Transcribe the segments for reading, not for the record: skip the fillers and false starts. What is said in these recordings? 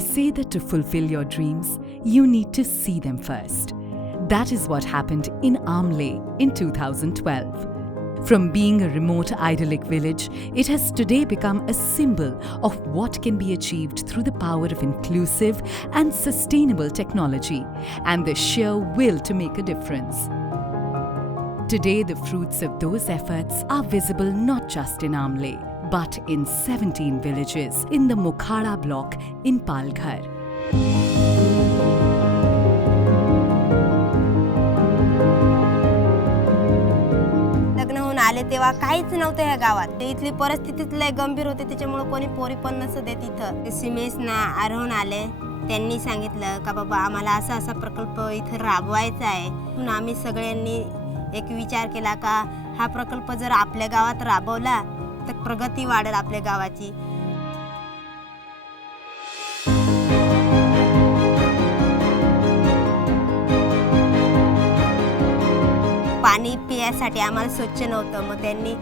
say that to fulfill your dreams, you need to see them first. That is what happened in Amle in 2012. From being a remote, idyllic village, it has today become a symbol of what can be achieved through the power of inclusive and sustainable technology and the sheer will to make a difference. Today, the fruits of those efforts are visible not just in Amle, but in 17 villages in the Mokhada block in Palghar. आले तेव्हा काहीच नव्हतं ह्या गावात. इथली परिस्थितीच लय गंभीर होती, त्याच्यामुळे कोणी पोरी पण नसत देत इथं. सीमेस ना आरोहून आले, त्यांनी सांगितलं का बाबा आम्हाला असा असा प्रकल्प इथं राबवायचा आहे. म्हणून आम्ही सगळ्यांनी एक विचार केला का हा प्रकल्प जर आपल्या गावात राबवला तर प्रगती वाढेल आपल्या गावाची. पाणी पिण्यासाठी आम्हाला स्वच्छ नव्हतं, मग त्यांनी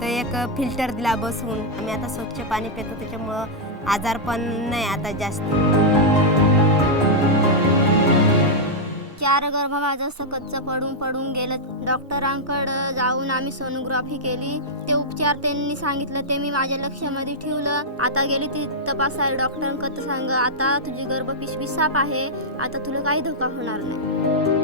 तर एक फिल्टर दिला बसवून. आम्ही आता स्वच्छ पाणी पितो, त्याच्यामुळं आजार पण नाही आता जास्त. 4 गर्भ माझं सकच्च पडून गेलं. डॉक्टरांकडे जाऊन आम्ही सोनोग्राफी केली. ते उपचार त्यांनी सांगितलं ते मी माझ्या लक्षामध्ये ठेवलं. आता गेली ती तपासायला डॉक्टरांकडे सांग आता तुझी गर्भपिशवी साफ आहे, आता तुला काही धोका होणार नाही.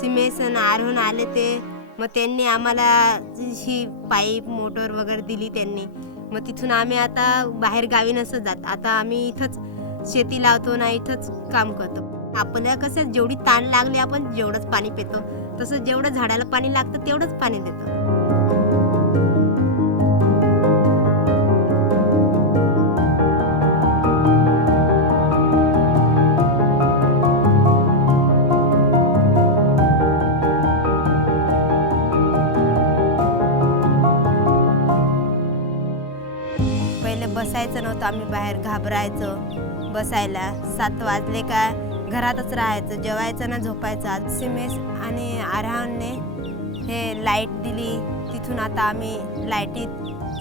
सिमेसन आरोहून आले ते, मग त्यांनी आम्हाला ही पाईप मोटर वगैरे दिली त्यांनी. मग तिथून आम्ही आता बाहेर गावी नसत जात, आता आम्ही इथंच शेती लावतो ना, इथंच काम करतो. आपल्याला कसं जेवढी ताण लागली आपण जेवढंच पाणी पितो, तसं जेवढं झाडाला पाणी लागतं तेवढंच पाणी देतो. बसायचं नव्हतं, आम्ही बाहेर घाबरायचो बसायला. 7 वाजले का घरातच राहायचं, जेवायचं ना झोपायचं. आज सिमेस आणि आरोहूनने हे लाईट दिली, तिथून आता आम्ही लाईटीत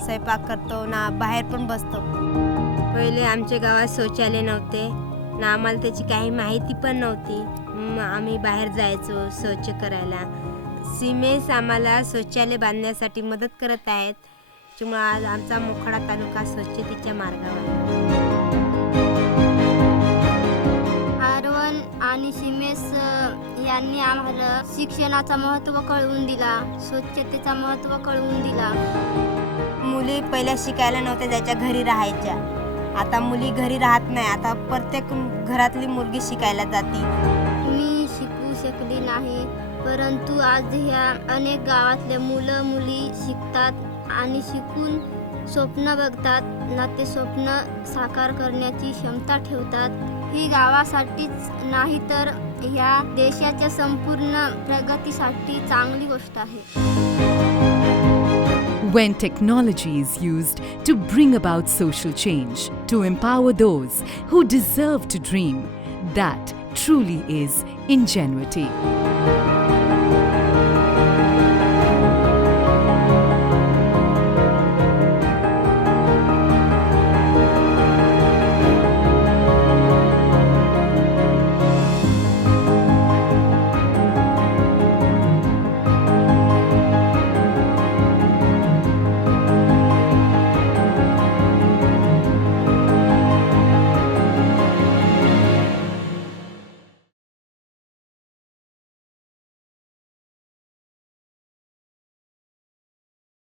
स्वयंपाक करतो ना, बाहेर पण बसतो. पहिले आमच्या गावात शौचालय नव्हते ना, आम्हाला त्याची काही माहिती पण नव्हती. आम्ही बाहेर जायचो स्वच्छ करायला. सिमेस आम्हाला शौचालय बांधण्यासाठी मदत करत आहेत, त्यामुळे आज आमचा मोखाडा तालुका स्वच्छतेच्या मार्गावर. आरोहून आणि सिमेस यांनी आम्हाला शिक्षणाचा महत्त्व कळवून दिला, स्वच्छतेचा महत्त्व कळवून दिला. मुली पहिल्या शिकायला नव्हत्या, ज्याच्या घरी राहायच्या. आता मुली घरी राहत नाही, आता प्रत्येक घरातली मुलगी शिकायला जाते. मी शिकू शकली नाही, परंतु आज ह्या अनेक गावातले मुलं मुली शिकतात आणि शिकून स्वप्न बघतात ना, ते स्वप्न साकार करण्याची क्षमता ठेवतात. ही गावासाठीच नाही तर ह्या देशाच्या संपूर्ण प्रगतीसाठी चांगली गोष्ट आहे. When technology is used to bring about social change, to empower those who deserve to dream, that truly is ingenuity.